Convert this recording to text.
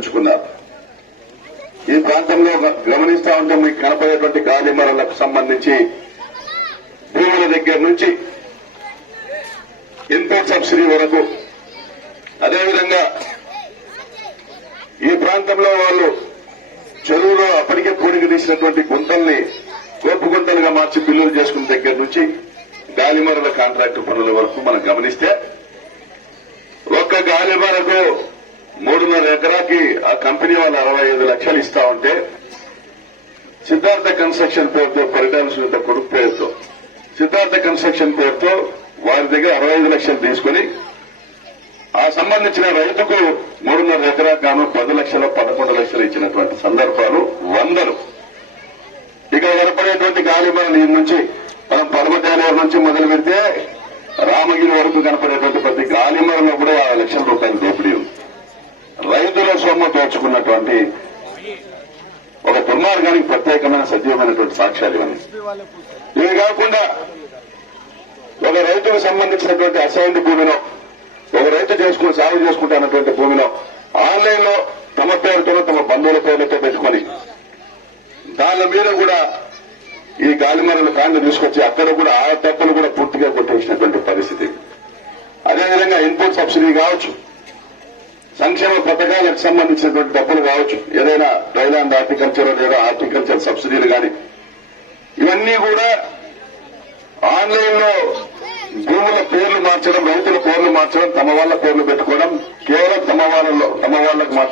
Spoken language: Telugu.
పెంచుకున్నారు. ఈ ప్రాంతంలో గమనిస్తా ఉంటే మీకు కనపడేటువంటి గాలిమరలకు సంబంధించి భూముల దగ్గర నుంచి ఇన్పుట్ సబ్సిడీ వరకు, అదేవిధంగా ఈ ప్రాంతంలో వాళ్ళు చెరువులో అప్పటికే పూడికి తీసినటువంటి గుంతల్ని కోపు గుంతలుగా మార్చి బిల్లులు చేసుకున్న దగ్గర నుంచి గాలిమరల కాంట్రాక్టు పనుల వరకు మనం గమనిస్తే ఒక్క గాలిమరకు 3.5 ఎకరాకి ఆ కంపెనీ వాళ్ళు 65 లక్షలు ఇస్తా ఉంటే సిద్ధార్థ కన్స్ట్రక్షన్ పేరుతో పరిటాల సునీత కొడుకు పేరుతో సిద్ధార్థ కన్స్ట్రక్షన్ పేరుతో వారి దగ్గర 65 లక్షలు తీసుకుని ఆ సంబంధించిన రైతుకు 3.5 ఎకరాకు గాను 10 లక్షలు 11 లక్షలు ఇచ్చినటువంటి సందర్భాలు వందలు. ఇక కనపడేటువంటి గాలిమరలు ఈ నుంచి మనం పర్వతాల నుంచి మొదలు పెడితే రామగిరి వరకు కనపడేటువంటి ప్రతి గాలిమరలో కూడా 6 లక్షల రూపాయల దోపిడీ ఉంది. రైతుల సొమ్ము దోచుకున్నటువంటి ఒక దుర్మార్గానికి ప్రత్యేకమైన సజీవమైనటువంటి సాక్ష్యాలు ఇవన్నీ. ఇవి కాకుండా ఒక రైతుకు సంబంధించినటువంటి అసైన్డ్ భూమిలో ఒక రైతు సాగు చేసుకుంటున్నటువంటి భూమిలో ఆన్లైన్ లో తమ పేరుతో తమ బంధువుల పేర్లతో పెట్టుకుని దాని మీద కూడా ఈ గాలిమరల కాండ్లు తీసుకొచ్చి అక్కడ కూడా ఆ డబ్బులు కూడా పూర్తిగా కొట్టేసినటువంటి పరిస్థితి. అదేవిధంగా ఇన్పుట్ సబ్సిడీ కావచ్చు, సంక్షేమ పథకాలకు సంబంధించినటువంటి డబ్బులు కావచ్చు, ఏదైనా రైలాండ్ హార్టికల్చర్ లేదా హార్టికల్చర్ సబ్సిడీలు కానీ ఇవన్నీ కూడా ఆన్లైన్ లో భూముల పేర్లు మార్చడం, రైతుల పేర్లు మార్చడం, తమ వాళ్ళ పేర్లు పెట్టుకోవడం, కేవలం తమ వాళ్ళకు మాత్రం